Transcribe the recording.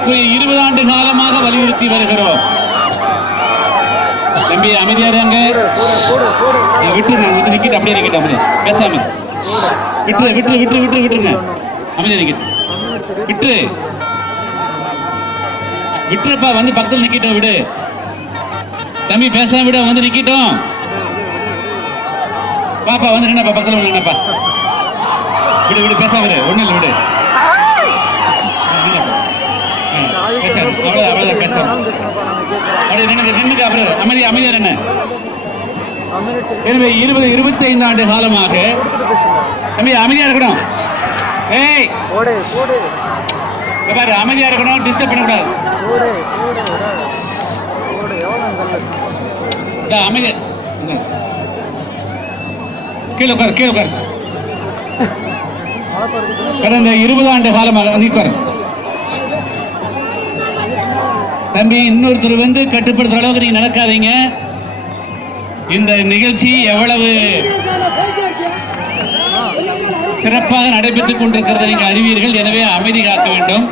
ஏறக்குறைய 20 ஆண்டு காலமாக வலியுறுத்தி வருகிறோம். தம்பி அமைதியாங்க, விட்டு நிக்கிட்டு அப்படியே நிக்கிட்டு அப்படியே பேசாம விட்டுருங்க. அமைதியா நிக்கிட்டு விட்டுருப்பா, வந்து பக்கத்தில் நிக்கிட்டோம். விடு தம்பி, பேசாம விட, வந்து நிக்கிட்டோம். பாப்பா வந்து நின்னப்பா, பக்கத்தில் வந்து நின்னப்பா. விடு பேசாம விடு, ஒண்ணு இல்லை விடு. அவ்வளவுதான் பேசாம அப்படியே நின்னுக்கு அப்புறம் அமைதியா என்ன. எனவே 25 ஆண்டு காலமாக தம்பி அமைதியா இருக்கணும். ஏய் பாரு, அமைதியா இருக்கணும், டிஸ்டர்ப் பண்ணக்கூடாது. அமைதியா கீழே உட்கார். கடந்த 20 ஆண்டு காலமாக நிற்பார் தம்பி. இன்னொருத்தர் வந்து கட்டுப்படுத்துற அளவுக்கு நீங்க நடக்காதீங்க. இந்த நிகழ்ச்சி எவ்வளவு சிறப்பாக நடைபெற்றுக் கொண்டிருக்கிறத நீங்க அறிவீர்கள். எனவே அமைதி காக்க வேண்டும்.